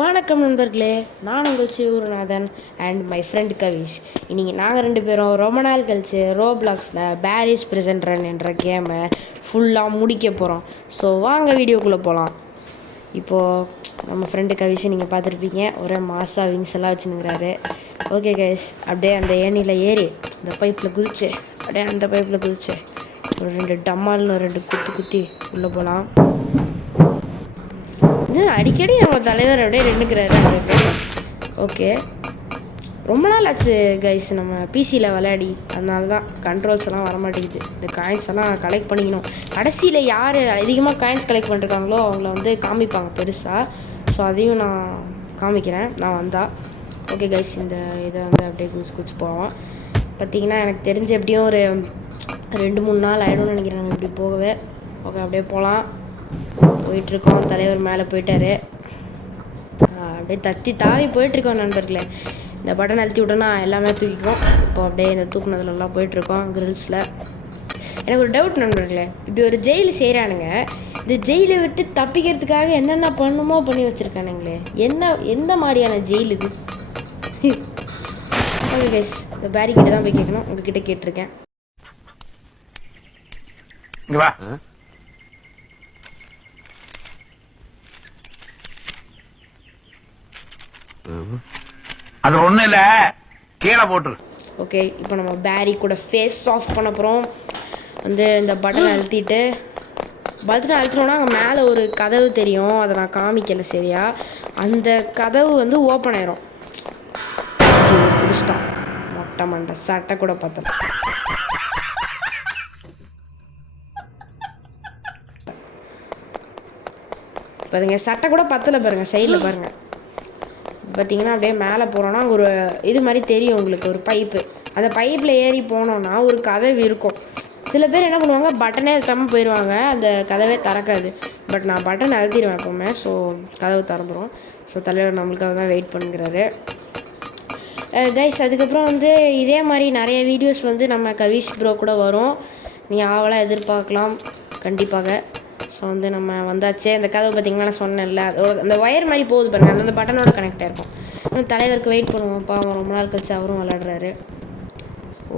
வணக்கம் நண்பர்களே, நான் உங்கள் Sivagurunathan and my friend Kavish. இன்றைக்கி நாங்கள் 2 பேரும் ரொம்ப நாள் கழித்து ரோப்ளாக்ஸில் பேரிஸ் பிரசன்ட் ரன் என்ற கேமை ஃபுல்லாக முடிக்க போகிறோம். ஸோ வாங்க வீடியோக்குள்ளே போகலாம். இப்போது நம்ம ஃப்ரெண்டு கவிஷை நீங்கள் பார்த்துருப்பீங்க, ஒரே மாசாக விங்ஸ் எல்லாம் வச்சுனுங்கிறாரு. ஓகே கைஸ், அப்படியே அந்த ஏணியில் ஏறி இந்த பைப்பில் குதிச்சு அப்படியே அந்த பைப்பில் குதிச்சு ஒரு 2 டம்மால்னு 2 குத்தி உள்ளே போகலாம். அடிக்கடி நம்ம தலைவர் அப்படியே நின்றுக்கிறாரு அங்கே. ஓகே, ரொம்ப நாள் ஆச்சு கைஸ் நம்ம பிசியில் விளையாடி, அதனால தான் கண்ட்ரோல்ஸ் எல்லாம் வரமாட்டேங்குது. இந்த காயின்ஸ் எல்லாம் கலெக்ட் பண்ணிக்கணும். கடைசியில் யார் அதிகமாக காயின்ஸ் கலெக்ட் பண்ணிருக்காங்களோ அவங்கள வந்து காமிப்பாங்க பெருசாக. ஸோ அதையும் நான் காமிக்கிறேன் நான் வந்தால். ஓகே கைஸ், இந்த இதை வந்து அப்படியே குதிச்சு போவோம். பார்த்திங்கன்னா எனக்கு தெரிஞ்ச எப்படியும் ஒரு 2-3 நாள் ஆகிடும்னு நினைக்கிறேன் நம்ம இப்படி போகவே. ஓகே, அப்படியே போகலாம். போயிட்டுருக்கோம். தலைவர் மேலே போயிட்டார். அப்படியே தத்தி தாவி போயிட்டுருக்கோம் நண்பர்களே. இந்த பட்டன் அழுத்தி விட்டோன்னா எல்லாமே தூக்கிக்கும். இப்போ அப்படியே இந்த தூக்குனதுலலாம் போயிட்டுருக்கோம் கிரில்ஸில். எனக்கு ஒரு டவுட் நண்பர்களே, இப்படி ஒரு ஜெயில் செய்கிறானுங்க, இந்த ஜெயிலை விட்டு தப்பிக்கிறதுக்காக என்னென்ன பண்ணுமோ பண்ணி வச்சுருக்கானுங்களே, எந்த மாதிரியான ஜெயில் இது? ஓகே கைஸ், இந்த பேரிக்கிட்ட தான் போய் கேட்கணும். உங்ககிட்ட கேட்டிருக்கேன். அது ஒண்ணு இல்ல, கீழே போட்டு. ஓகே, இப்போ நம்ம பேரி கூட ஃபேஸ் ஆஃப் பண்ண போகிறோம். வந்து இந்த பட்டன் அழுத்தினோன்னா அங்கே மேலே ஒரு கதவு தெரியும், அதை நான் காமிக்கலை சரியா. அந்த கதவு வந்து ஓப்பன் ஆயிரும். பிடிச்சிட்டான் மொட்டை மண்டை, சட்டை கூட பார்த்தேன். பாருங்க, சட்டை கூட பத்தலை பாருங்கள், சைடில் பாருங்கள். பார்த்திங்கன்னா அப்படியே மேலே போகிறோன்னா அங்கே ஒரு இது மாதிரி தெரியும் உங்களுக்கு, ஒரு பைப்பு. அந்த பைப்பில் ஏறி போனோன்னா ஒரு கதவு இருக்கும். சில பேர் என்ன பண்ணுவாங்க, பட்டனே அழுத்தாமல் போயிடுவாங்க, அந்த கதவே திறக்காது. பட் நான் பட்டன் அழுத்திடுவேன் எப்போவுமே. ஸோ கதவு திறந்துடும். ஸோ தலைவர் நம்மளுக்காக தான் வெயிட் பண்ணுறாரு கைஸ். அதுக்கப்புறம் வந்து இதே மாதிரி நிறைய வீடியோஸ் வந்து நம்ம கவிஷ் ப்ரோ கூட வரும், நீங்கள் ஆவலாக எதிர்பார்க்கலாம் கண்டிப்பாக. ஸோ வந்து நம்ம வந்தாச்சு. அந்த கதவு பார்த்திங்கன்னா நான் சொன்னேன்ல, அந்த ஒயர் மாதிரி போகுது பாருங்கள், அந்த பட்டனோட கனெக்ட் ஆகிருக்கும். இன்னும் தலைவருக்கு வெயிட் பண்ணுவோம்ப்பா, அவன் ரொம்ப நாள் கழிச்சு அவரும் விளாடுறாரு.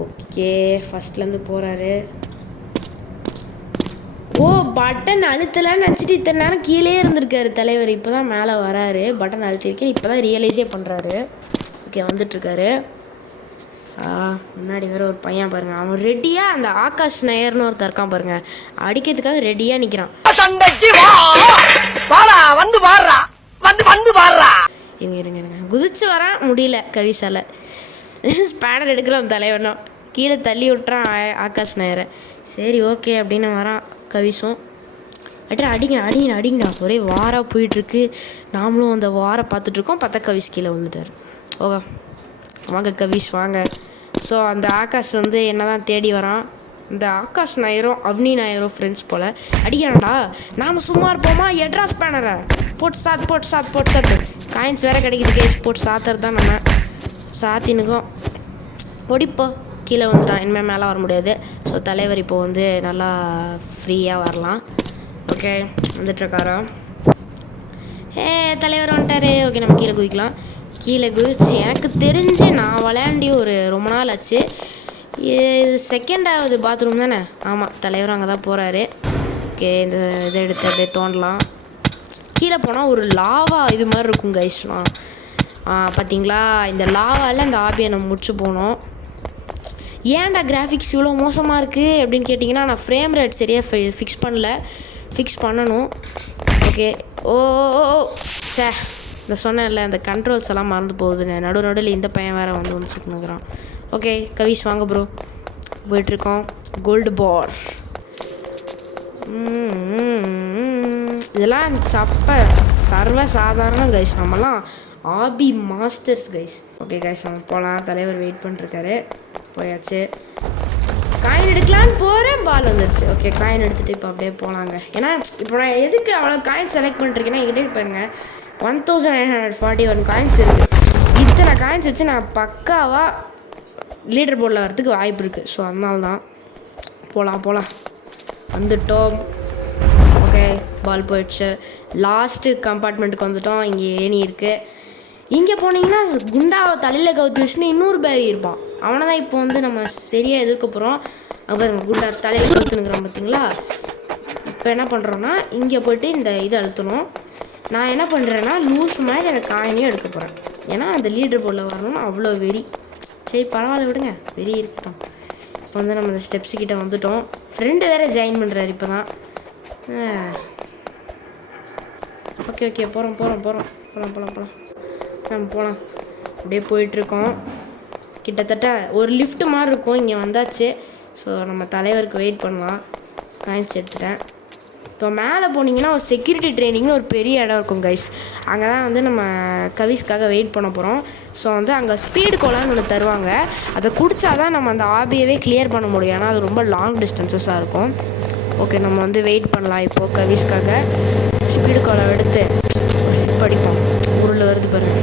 ஓகே, ஃபஸ்ட்லேருந்து போகிறாரு. ஓ, பட்டன் அழுத்தலான்னு நினச்சிட்டு இத்தனை நேரம் கீழே இருந்திருக்காரு தலைவர். இப்போ தான் மேலே வராரு, பட்டன் அழுத்திருக்கேன், இப்போ தான் ரியலைஸே பண்ணுறாரு. ஓகே, வந்துட்டுருக்காரு. முன்னாடி வேறு ஒரு பையன் பாருங்கள், அவன் ரெடியாக அந்த ஆகாஷ் நயர்னு ஒருத்தர் இருக்கான் பாருங்கள், அடிக்கிறதுக்காக ரெடியாக நிற்கிறான். இருங்க குதிச்சு வரான், முடியல கவிசால. ஸ்பேனர் எடுக்கலாம் தலைவனும், கீழே தள்ளி விட்டுறான் ஆகாஷ் நயரை. சரி ஓகே அப்படின்னு வரான் கவிஷும். அடிங்க ஒரே வாராக போயிட்டுருக்கு. நாமளும் அந்த வாரை பார்த்துட்ருக்கோம். பார்த்தா கவிஷ் கீழே வந்துட்டார். ஓகே வாங்க கவிஷ் வாங்க. ஸோ அந்த ஆகாஷ் வந்து என்ன தான் தேடி வரான். இந்த ஆகாஷ் நாயரும் அவ்னி நாயரும் ஃப்ரெண்ட்ஸ் போல். அடிக்கிறான்டா, நாம் சும்மா இருப்போமா? எட்ராஸ் பேனரை போட்டு சாத்து. காயின்ஸ் வேறு கிடைக்குது கேஸ், போட்டு சாத்துறது தான் நம்ம. சாத்தினுக்கும் ஒடிப்போ கீழே வந்துட்டான், இனிமேல் மேலே வர முடியாது. ஸோ தலைவர் இப்போ வந்து நல்லா ஃப்ரீயாக வரலாம். ஓகே, வந்துட்டுருக்காரா? தலைவர் வந்துட்டார். ஓகே, நம்ம கீழே குதிக்கலாம். கீழே குதிச்சு எனக்கு தெரிஞ்சு நான் விளையாண்டி ஒரு ரொம்ப நாள் ஆச்சு. இது செகண்டாவது பாத்ரூம் தானே? ஆமாம், தலைவர் அங்கே தான் போகிறாரு. ஓகே, இந்த இதை எடுத்து அப்படியே தோண்டலாம். கீழே போனால் ஒரு லாவா இது மாதிரி இருக்கும் கைஸ்லாம். பார்த்தீங்களா, இந்த லாவாவில் இந்த ஆபியை நம்ம முடிச்சு போனோம். ஏன்டா கிராஃபிக்ஸ் இவ்வளோ மோசமாக இருக்குது அப்படின்னு கேட்டிங்கன்னா, நான் ஃப்ரேம் ரேட் சரியாக ஃபிக்ஸ் பண்ணணும். ஓகே, ஓ சே, இந்த சொன்னேன்ல, அந்த கண்ட்ரோல்ஸ் எல்லாம் மறந்து போகுதுன்னு. நடுவில் இந்த பையன் வேறு வந்து சுட்டுனுக்குறான். ஓகே கவிஷ் வாங்க ப்ரோ, போயிட்டுருக்கோம். கோல்டு பார் இதெல்லாம் சர்வ சாதாரண கைஸ், நம்மலாம் ஆபி மாஸ்டர்ஸ் கைஸ். ஓகே கைஸ், நம்ம போகலாம். தலைவர் வெயிட் பண்ணிருக்காரு. போயாச்சு. காயின் எடுக்கலான்னு போகிறேன், பால் வந்துருச்சு. ஓகே, காயின் எடுத்துகிட்டு இப்போ அப்படியே போகலாங்க. ஏன்னா இப்போ நான் எதுக்கு அவ்வளோ காயின் செலக்ட் பண்ணிட்டுருக்கேன்னா, என்கிட்ட பாருங்க 1941 காயின்ஸ் இருக்குது. இத்தனை காயின்ஸ் வச்சு நான் பக்காவாக லீடர் போர்டில் வரதுக்கு வாய்ப்பு இருக்குது. ஸோ அதனால தான் போகலாம் வந்துட்டோம். ஓகே, பால் போயிடுச்சு. லாஸ்ட்டு கம்பார்ட்மெண்ட்டுக்கு வந்துட்டோம். இங்கே ஏணி இருக்குது. இங்கே போனீங்கன்னா குண்டாவை தலையில் கவுத்து வச்சுன்னு இன்னொரு பேரி இருப்பான். அவனை தான் இப்போ வந்து நம்ம சரியாக எதிர்க்க போகிறோம். அப்புறம் குண்டா தலையில் கவுத்துனுக்குறான் பார்த்தீங்களா. இப்போ என்ன பண்ணுறோன்னா இங்கே போய்ட்டு இந்த இதை அழுத்தணும். நான் என்ன பண்ணுறேன்னா லூஸ் மாதிரி அந்த காயினையும் எடுக்க போகிறேன். ஏன்னா அந்த லீடர் போர்டில் வரணும்னு அவ்வளோ வெறி. சரி பரவாயில்ல விடுங்க, வெறி இருக்கட்டும். இப்போ வந்து நம்ம இந்த ஸ்டெப்ஸுக்கிட்ட வந்துட்டோம். ஃப்ரெண்டு வேறு ஜாயின் பண்ணுறாரு இப்போ தான். ஓகே போகிறோம் நம்ம போகலாம். அப்படியே போயிட்டுருக்கோம். கிட்டத்தட்ட ஒரு லிஃப்ட் மாதிரி இருக்கும். இங்கே வந்தாச்சு. ஸோ நம்ம தலைவருக்கு வெயிட் பண்ணலாம். காயின்ஸ் எடுத்துட்டேன். இப்போ மேலே போனீங்கன்னா ஒரு செக்யூரிட்டி ட்ரைனிங்னு ஒரு பெரிய இடம் இருக்கும் கைஸ். அங்கே தான் வந்து நம்ம கவிஸ்க்காக வெயிட் பண்ண போகிறோம். ஸோ வந்து அங்கே ஸ்பீடு கோலான்னு ஒன்று தருவாங்க. அதை குடித்தா தான் நம்ம அந்த ஆபியவே கிளியர் பண்ண முடியும். ஏன்னா அது ரொம்ப லாங் டிஸ்டன்சஸாக இருக்கும். ஓகே நம்ம வந்து வெயிட் பண்ணலாம். இப்போது கவிஸ்க்காக ஸ்பீடு கோலா எடுத்து ஒரு சிப் அடிப்போம். உருள் வருது பாருங்க.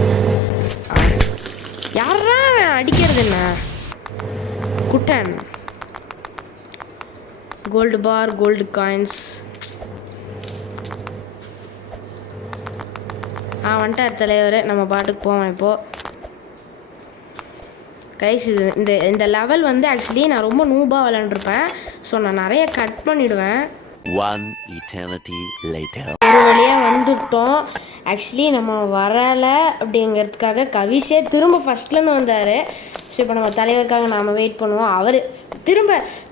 யாரா அடிக்கிறது என்ன குட்டன். Gold bar, gold coins. வந்துட்டார் தலைவர். நம்ம பாட்டுக்கு போவோம் இப்போது. கைஸ் இது இந்த லெவல் வந்து ஆக்சுவலி நான் ரொம்ப நூபாக விளாண்டுருப்பேன். ஸோ நான் நிறைய கட் பண்ணிவிடுவேன். ஒரு வழியாக வந்துவிட்டோம். ஆக்சுவலி நம்ம வரலை அப்படிங்கிறதுக்காக கவிஷே திரும்ப ஃபஸ்ட்லேருந்து வந்தார். ஸோ இப்போ நம்ம தலைவருக்காக நாம் வெயிட் பண்ணுவோம். அவர்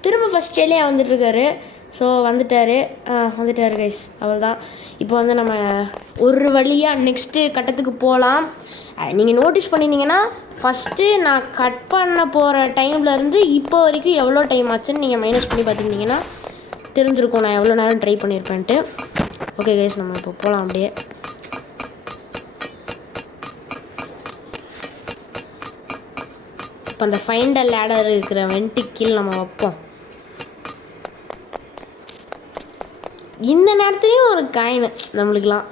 திரும்ப ஃபஸ்ட் டேலேயே வந்துட்டுருக்காரு. ஸோ வந்துட்டார் கைஸ். அவள் தான் இப்போ வந்து நம்ம ஒரு வழியாக நெக்ஸ்ட்டு கட்டத்துக்கு போகலாம். நீங்கள் நோட்டீஸ் பண்ணியிருந்தீங்கன்னா ஃபஸ்ட்டு நான் கட் பண்ண போகிற டைம்லேருந்து இப்போ வரைக்கும் எவ்வளோ டைம் ஆச்சுன்னு நீங்கள் மைனஸ் பண்ணி பார்த்துருந்தீங்கன்னா தெரிஞ்சிருக்கும் நான் எவ்வளோ நேரம் ட்ரை பண்ணியிருப்பேன்ட்டு. ஓகே கைஸ் நம்ம இப்போ போகலாம். அப்படியே இப்போ அந்த ஃபைண்டல் லேடர் இருக்கிற வென்ட்டுக்கு கீழே நம்ம வைப்போம். இந்த நேரத்துலேயும் ஒரு காயின் நம்மளுக்கெலாம்.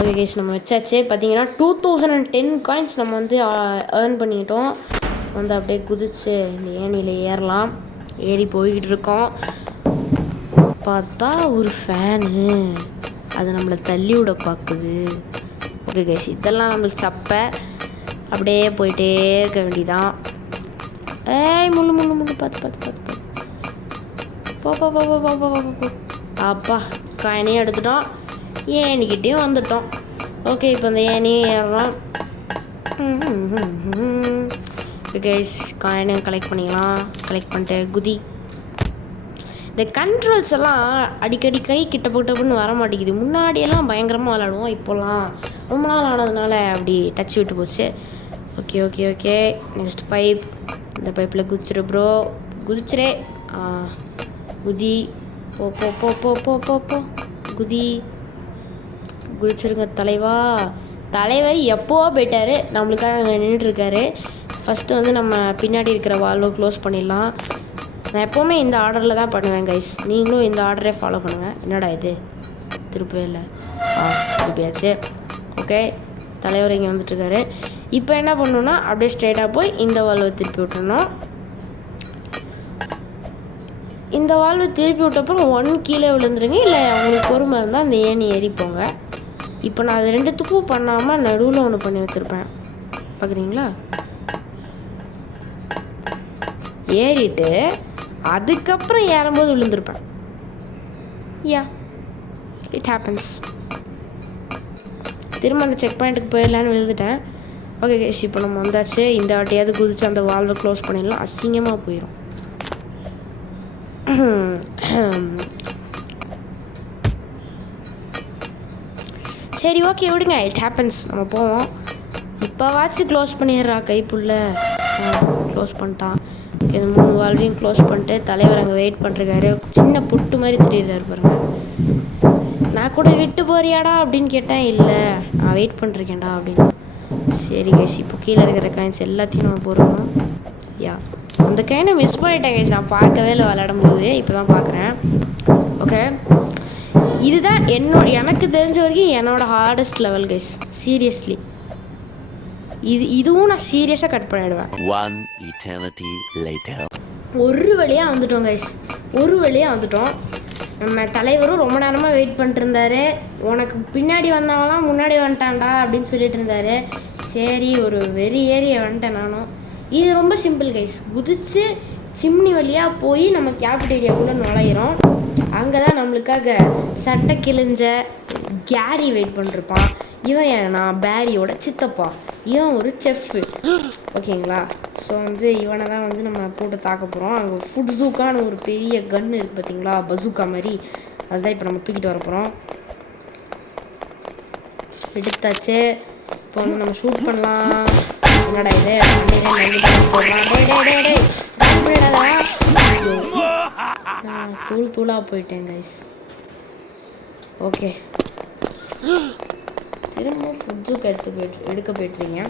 ஓகே கைஸ் நம்ம வச்சாச்சு. பார்த்தீங்கன்னா 2010 காயின்ஸ் நம்ம வந்து ஏர்ன் பண்ணிக்கிட்டோம். வந்து அப்படியே குதிச்சு இந்த ஏணியில் ஏறலாம். ஏறி போய்கிட்டு இருக்கோம். பார்த்தா ஒரு ஃபேனு அது நம்மளை தள்ளி விட பார்க்குது. ஓகே கைஸ் இதெல்லாம் நம்மளுக்கு சப்பை. அப்படியே போயிட்டே இருக்க வேண்டியதான். முள்ளு பார்த்து போ. அப்பா காயினையும் எடுத்துட்டோம். ஏணிக்கிட்டேயும் வந்துட்டோம். ஓகே இப்போ இந்த ஏணியும் ஏறுறோம். கைஸ் காயினையும் கலெக்ட் பண்ணிக்கலாம். கலெக்ட் பண்ணிட்டு குதி. இந்த கண்ட்ரோல்ஸ் எல்லாம் அடிக்கடி கை கிட்ட போட்டப்புன்னு வர மாட்டேங்குது. முன்னாடியெல்லாம் பயங்கரமாக விளாடுவோம். இப்போலாம் ரொம்ப நாள் ஆனதுனால அப்படி டச் விட்டு போச்சு. Okay next pipe. இந்த பைப்பில் குதிச்சிரு ப்ரோ. குதிச்சிரே. குதி. போ குதிச்சிருங்க தலைவர் எப்போவோ போயிட்டார். நம்மளுக்காக அங்கே நின்றுட்டுருக்காரு. ஃபஸ்ட்டு வந்து நம்ம பின்னாடி இருக்கிற வால்வை க்ளோஸ் பண்ணிடலாம். நான் எப்போவுமே இந்த ஆர்டரில் தான் பண்ணுவேன் கைஸ். நீங்களும் இந்த ஆர்டரே ஃபாலோ பண்ணுங்கள். என்னடா இது திருப்பவே இல்லை. திருப்பியாச்சு. ஓகே தலைவர் இங்கே வந்துட்டுருக்காரு. இப்போ என்ன பண்ணணுன்னா அப்படியே ஸ்ட்ரெயிட்டாக போய் இந்த வால்வை திருப்பி விட்டுறணும். இந்த வால்வை திருப்பி விட்டப்பறம் 1 கீழே விழுந்துருங்க. இல்லை அவங்களுக்கு பொறுமை இருந்தால் அந்த ஏணி ஏறிப்போங்க. இப்போ நான் அது ரெண்டுத்துக்கும் பண்ணாமல் நடுவில் ஒன்று பண்ணி வச்சுருப்பேன். பார்க்குறீங்களா? ஏறிட்டு அதுக்கப்புறம் ஏறும்போது விழுந்திருப்பேன். It happens. திரும்ப அந்த செக் பாயிண்ட்டுக்கு போயிடலான்னு விழுந்துட்டேன். ஓகே கேஷ் இப்போ நம்ம வந்தாச்சு. இந்த வாட்டியாவது குதிச்சு அந்த வால்வை க்ளோஸ் பண்ணிடலாம். அசிங்கமாக போயிடும். சரி ஓகே விடுங்க. It happens. நம்ம போவோம். இப்போவாச்சும் க்ளோஸ் பண்ணிடுறா கைப்புள்ள. க்ளோஸ் பண்ணிட்டான். ஓகே இந்த 3 வால்வையும் க்ளோஸ் பண்ணிட்டு தலைவர் அங்கே வெயிட் பண்ணுறாரு. சின்ன புட்டு மாதிரி திரியிறாரு பாருங்க. நான் கூட விட்டு போறியாடா அப்படின்னு கேட்டேன். இல்லை நான் வெயிட் பண்ணிருக்கேன்டா அப்படின்னு. சரி கைஸ் இப்போ கீழே இருக்கிற காயின்ஸ் எல்லாத்தையும் நம்ம போடுறோம். அந்த காயினை மிஸ் பண்ணிட்டேன் கைஸ். நான் பார்க்கவே இல்லை விளையாடும் போது. இப்போ தான் பார்க்குறேன். ஓகே இதுதான் எனக்கு தெரிஞ்ச வரைக்கும் என்னோடய ஹார்டஸ்ட் லெவல் கைஸ். சீரியஸ்லி இதுவும் நான் சீரியஸாக கட் பண்ணிடுவேன். ஒரு வழியாக வந்துட்டோம் கைஸ். நம்ம தலைவரும் ரொம்ப நேரமாக வெயிட் பண்ணிட்டு இருந்தாரு. உனக்கு பின்னாடி வந்தவங்களாம் முன்னாடி வந்துட்டான்டா அப்படின்னு சொல்லிட்டு இருந்தாரு. சரி ஒரு வெறி ஏரியா வந்துட்டேன் நானும். இது ரொம்ப சிம்பிள் கைஸ். குதிச்சு சிம்னி வழியாக போய் நம்ம கேஃபிடேரியாவுக்குள்ளே நுழையிறோம். அங்கே தான் நம்மளுக்காக சட்டை கிழிஞ்ச கேரி வெயிட் பண்ணிருப்பான். இவன் நான் பேரியோட சித்தப்பா. இவன் ஒரு செஃப்பு, ஓகேங்களா? ஸோ வந்து இவனை தான் வந்து நம்ம போட்டு தாக்க போகிறோம். அங்கே ஃபுட்ஸூக்கான ஒரு பெரிய கன்று இருக்குது பார்த்தீங்களா, பசூக்கா மாதிரி. அதுதான் இப்போ நம்ம தூக்கிட்டு வர போகிறோம். எடுத்தாச்சு. இப்போ வந்து நம்ம ஷூட் பண்ணலாம். என்னடா இது போடலாம். தூள் தூளாக போயிட்டேன் கைஸ். ஓகே, திரும்ப ஃபுட்ஸுக்கு எடுக்க போய்ட்டுறீங்க.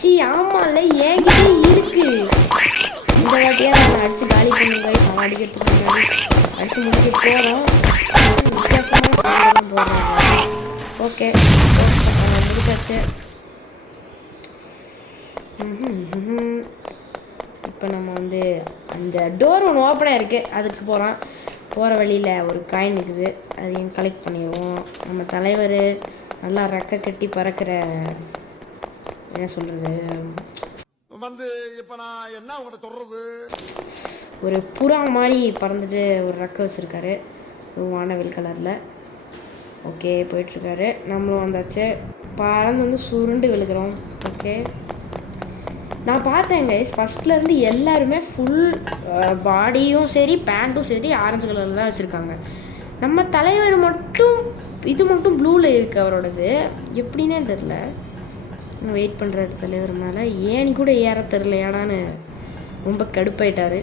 சி ஆமாம்ல, என்கிட்ட இருக்கு. இந்த வாட்டியாக நான் அடித்து காலி பண்ணுங்க கைஸ். அவன் அடிக்கிறதுக்கு முன்னாடி அடித்து முடிக்க போகிறோம். வித்தியாசமாக போடுறாங்க. ஓகே, முடிச்சாச்சு. இப்போ நம்ம வந்து அந்த டோர் ஒன்று ஓப்பனாக இருக்குது, அதுக்கு போகிறோம். போகிற வழியில் ஒரு காயின் இருக்குது, அதையும் கலெக்ட் பண்ணிடுவோம். நம்ம தலைவர் நல்லா ரெக்கை கட்டி பறக்கிற, என்ன சொல்கிறது வந்து, இப்போ நான் என்ன உங்கள்கிட்ட சொல்கிறது, ஒரு புறா மாதிரி பறந்துட்டு ஒரு ரெக்கை வச்சுருக்காரு, ஒரு வானவில் கலரில். ஓகே, போயிட்டுருக்காரு. நம்மளும் வந்தாச்சு. பறந்து வந்து சுருண்டு விழுக்கிறோம். ஓகே, நான் பார்த்தேன் கைஸ், ஃபஸ்ட்லேருந்து எல்லாருமே ஃபுல் பாடியும் சரி பேண்ட்டும் சரி ஆரஞ்சு கலரில் தான் வச்சுருக்காங்க. நம்ம தலைவர் மட்டும் இது மட்டும் ப்ளூவில் இருக்குது அவரோடது. எப்படின்னே தெரில. நான் வெயிட் பண்ணுறாரு தலைவர் மேலே. ஏனி கூட ஏற தெரிலையாடான்னு ரொம்ப கடுப்பாயிட்டார்.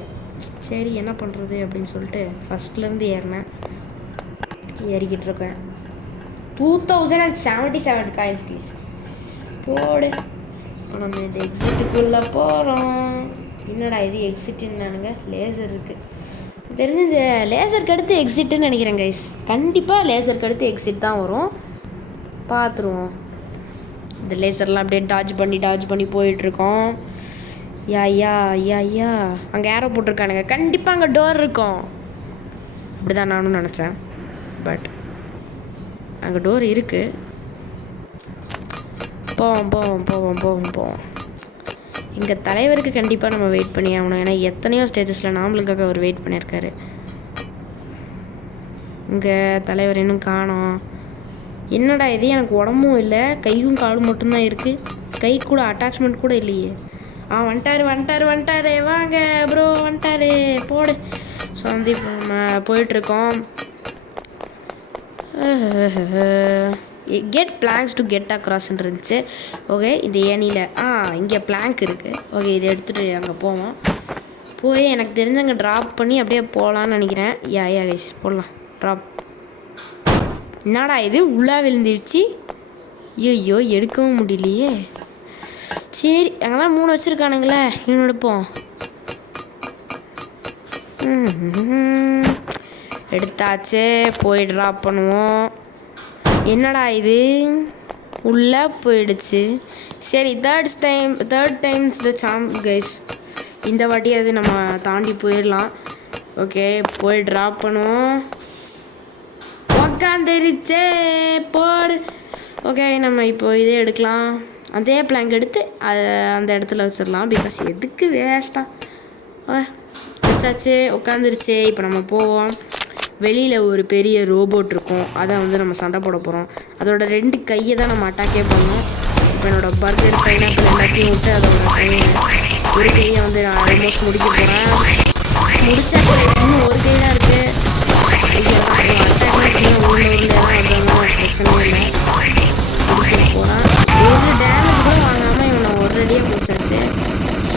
சரி என்ன பண்ணுறது அப்படின்னு சொல்லிட்டு ஃபஸ்ட்லேருந்து ஏறினேன். ஏறிக்கிட்டு இருக்கேன். 2077 காயின்ஸ் கைஸ். போடு. இப்போ நம்ம இந்த எக்ஸிட்டுக்குள்ளே போகிறோம். என்னடா இது எக்ஸிட்டுன்னானுங்க, லேசர் இருக்குது. தெரிஞ்சு இந்த லேசருக்கு அடுத்து எக்ஸிட்டுன்னு நினைக்கிறேன் கைஸ். கண்டிப்பாக லேசருக்கு அடுத்து எக்ஸிட் தான் வரும். பார்த்துருவோம். இந்த லேசர்லாம் அப்படியே டாஜ் பண்ணி போயிட்டுருக்கோம். ஐயா அங்கே ஏரோ போட்டிருக்கானுங்க. கண்டிப்பாக அங்கே டோர் இருக்கும். அப்படி தான் நானும் நினச்சேன். பட் அங்கே டோர் இருக்குது. போவோம். எங்கள் தலைவருக்கு கண்டிப்பாக நம்ம வெயிட் பண்ணி ஆகணும். ஏன்னா எத்தனையோ ஸ்டேஜஸில் நாமளுக்காக அவர் வெயிட் பண்ணியிருக்காரு. இங்கே தலைவர் இன்னும் காணோம். என்னடா இது, எனக்கு உடம்பும் இல்லை, கையும் காலும் மட்டும்தான் இருக்குது. கை கூட அட்டாச்மெண்ட் கூட இல்லையே. வந்துட்டாரு வாங்க ப்ரோ, வந்துட்டாரு. போடு. ஸோ வந்து இப்போ நம்ம போயிட்டுருக்கோம். கெட் பிளாங்க்ஸ் டு கெட் அக்ராஸ்ன்னு இருந்துச்சு. ஓகே, இந்த ஏனியில் இங்கே பிளாங்க் இருக்குது. ஓகே, இதை எடுத்துகிட்டு அங்கே போவோம். போய் எனக்கு தெரிஞ்சு அங்கே ட்ராப் பண்ணி அப்படியே போகலான்னு நினைக்கிறேன். யா கைஸ், போடலாம். ட்ராப். என்னடா இது உள்ளே விழுந்துருச்சு. ஐயோ, எடுக்கவும் முடியலையே. சரி, அங்கெல்லாம் 3 வச்சுருக்கானுங்களே, இன்னும் எடுப்போம். எடுத்தாச்சு. போய் ட்ராப் பண்ணுவோம். என்னடா இது உள்ளே போயிடுச்சு. சரி, third times the Sam guys. இந்த வாட்டி அது நம்ம தாண்டி போயிடலாம். ஓகே, போய் ட்ராப் பண்ணுவோம். உக்காந்துருச்சே, போடு. ஓகே, நம்ம இப்போ இதே எடுக்கலாம். அதே பிளாங்க் எடுத்து அதை அந்த இடத்துல வச்சிடலாம். பிகாஸ் எதுக்கு வேஸ்ட்டாக. ஓகே, வச்சாச்சு. உட்காந்துருச்சு. இப்போ நம்ம போவோம். வெளியில் ஒரு பெரிய ரோபோட் இருக்கும், அதை வந்து நம்ம சண்டை போட போகிறோம். அதோட 2 கையை தான் நம்ம அட்டாக்கே பண்ணோம். இப்போ என்னோடய பர்கர் பைனாப்பிள் எல்லாத்தையும் விட்டு அதோட ஒரு கையை வந்து நான் ஆல்மோஸ்ட் முடிக்க போகிறேன். முடிச்சாச்சு. இன்னும் ஒரு கை தான் இருக்குது. அட்டாக் ஊரில் தான் வருவாங்க, பிரச்சனை இல்லை. முடிக்க போகிறேன். ஒரு டேமேஜ் கூட வாங்காமல் இவனை ஒரு அடியாக முடிச்சாச்சு.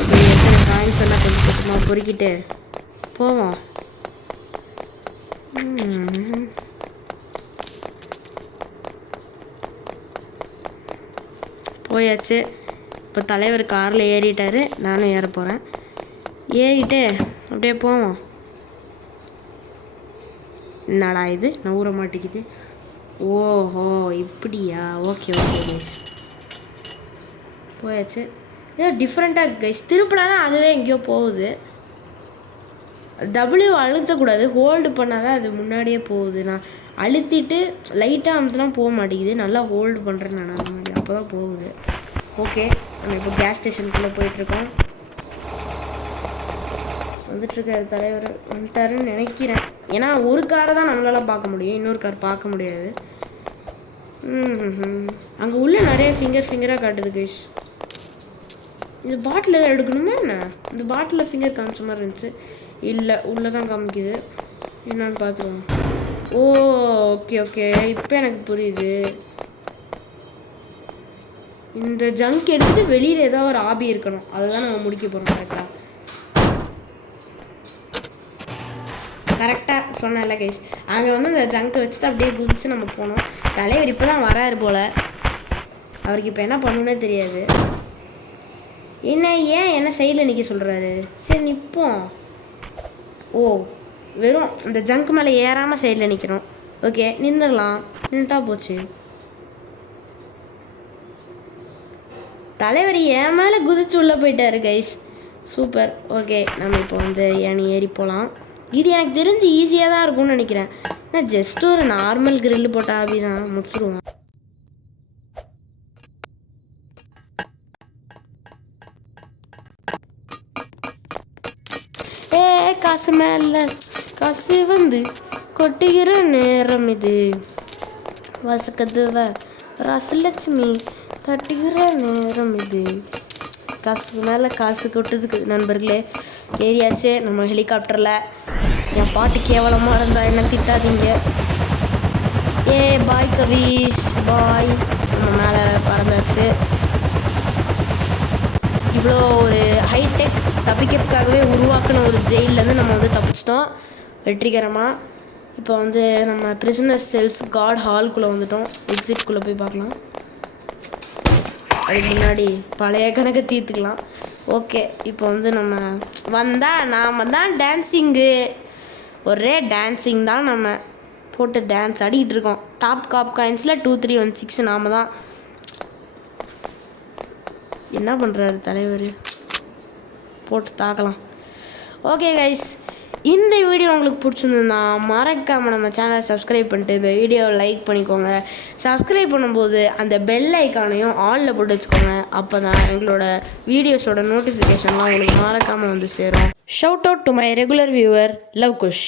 இப்போ எத்தனை காயின்ஸ் எல்லாம் கொஞ்சம் கொஞ்சமாக பொறுக்கிட்டு போவோம். போயாச்சு. இப்போ தலைவர் காரில் ஏறிட்டார். நானும் ஏற போகிறேன். ஏறிட்டு அப்படியே போவோம். என்னடா இது நவுற மாட்டேங்குது. ஓஹோ, இப்படியா? ஓகே கைஸ், போயாச்சு. ஏதோ டிஃப்ரெண்ட்டாக இருக்குது கைஸ். திருப்பினா அதுவே எங்கேயோ போகுது. டபிள்யூ அழுத்தக்கூடாது, ஹோல்டு பண்ணால் தான் அது முன்னாடியே போகுது. நான் அழுத்திட்டு லைட்டாக அமுத்துலாம் போக மாட்டேங்குது, நல்லா ஹோல்டு பண்ணுறேன் நான் அந்த மாதிரி, அப்போ தான் போகுது. ஓகே, நம்ம இப்போ கேஸ் ஸ்டேஷனுக்குள்ளே போயிட்டுருக்கோம். வந்துட்டுருக்க தலைவர் வந்துட்டாருன்னு நினைக்கிறேன். ஏன்னா ஒரு காரை தான் நம்மளால் பார்க்க முடியும், இன்னொரு கார் பார்க்க முடியாது. அங்கே உள்ள நிறைய ஃபிங்கராக காட்டுது கைஸ். இந்த பாட்டில் எடுக்கணுமா என்ன? இந்த பாட்டிலில் ஃபிங்கர் காமிச்ச மாதிரி இருந்துச்சு. இல்லை, உள்ளே தான் காமிக்குது. என்னன்னு பார்த்துருவோம். ஓ ஓகே ஓகே, இப்போ எனக்கு புரியுது. இந்த ஜங்க் எடுத்து வெளியில் ஏதோ ஒரு ஆபி இருக்கணும், அதை தான் நம்ம முடிக்க போகிறோம். கரெக்டாக சொன்னேன்ல கைஸ். அங்கே வந்து இந்த ஜங்கை வச்சுட்டு அப்படியே குதிச்சு நம்ம போனோம். தலைவர் இப்போ தான் வராரு போல். அவருக்கு இப்போ என்ன பண்ணணுன்னே தெரியாது. என்ன சைடில் நிற்க சொல்கிறாரு? சரி நிற்போம். ஓ, வெறும் இந்த ஜங்க் மேலே ஏறாமல் சைடில் நிற்கணும். ஓகே, நின்றுடலாம். நின்றுட்டா போச்சு. தலைவர் என் மேலே குதிச்சு உள்ளே போயிட்டாரு கைஸ். சூப்பர். ஓகே, நம்ம இப்போ வந்து ஏறி போகலாம். இது எனக்கு தெரிஞ்சு ஈஸியாக தான் இருக்கும்னு நினைக்கிறேன். நான் ஜஸ்ட் ஒரு நார்மல் கிரில் போட்ட ஆபி தான் முடிச்சிருவோம். காசு மேல காசு வந்து கொட்டுகிற நேரம் இது, வசக்கதுவ ராசலட்சுமி தட்டுகிற நேரம் இது. காசு மேலே காசு கொட்டுதுக்கு நண்பர்களே. ஏரியாச்சு நம்ம ஹெலிகாப்டரில். என் பாட்டு கேவலமாக இருந்தால் என்ன திட்டாதீங்க. பாய் கவிஷ் பாய். நம்ம மேலே பறந்தாச்சு. இவ்வளோ ஒரு ஹைடெக் தப்பிக்கிறதுக்காகவே உருவாக்கின ஒரு ஜெயிலேருந்து நம்ம வந்து தப்பிச்சிட்டோம் வெற்றிகரமாக. இப்போ வந்து நம்ம பிரிசனர் செல்ஸ் காட் ஹால்குள்ளே வந்துட்டோம். எக்ஸிட்குள்ளே போய் பார்க்கலாம். அதுக்கு முன்னாடி பழைய கணக்கை தீர்த்துக்கலாம். ஓகே, இப்போ வந்து நம்ம நாம் தான் டான்ஸிங்கு, ஒரே டான்ஸிங் தான். நம்ம போட்டு டான்ஸ் ஆடிக்கிட்டு இருக்கோம். டாப் காப் காயின்ஸில் 2316 நாம் தான். என்ன பண்ணுறாரு தலைவர்? போட்டு தாக்கலாம். ஓகே கைஸ், இந்த வீடியோ உங்களுக்கு பிடிச்சிருந்ததுன்னா மறக்காமல் நம்ம சேனலை சப்ஸ்கிரைப் பண்ணிட்டு இந்த வீடியோவை லைக் பண்ணிக்கோங்க. சப்ஸ்கிரைப் பண்ணும்போது அந்த பெல் ஐக்கானையும் ஆலில் போட்டு வச்சுக்கோங்க. அப்போ தான் எங்களோட வீடியோஸோட நோட்டிஃபிகேஷன்லாம் உங்களுக்கு மறக்காமல் வந்து சேரும். Shout out to my regular viewer Luv Kush.